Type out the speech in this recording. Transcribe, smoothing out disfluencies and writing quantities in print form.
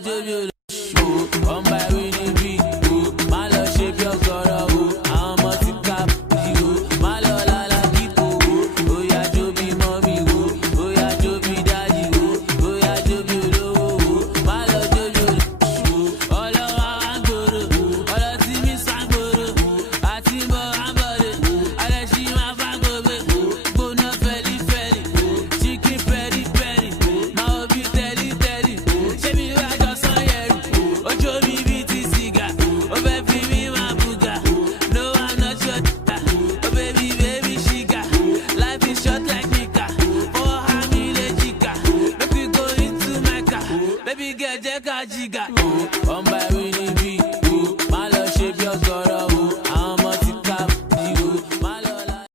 jojo show. On my winning beat, my love shape your girl. I'm a tika you. My love la kiko. Oh yeah, jobi mommy. Oh yeah, jobi daddy. Oh yeah, jobi lowo. My love jojo show. All around goro. All of me sangoro. Atimbo ambode. Ale she ma fangobe. Bona feli feli. Chicken peri peri. My obi teli teli. She me wa just on yeru. Ojo mi biti siga. Oh baby me ma buga. No I'm not your oh baby baby shiga. Life is short like Nika. Oh hamile chica. Make we go into Mecca. Baby girl jeka jiga. On by winning beat.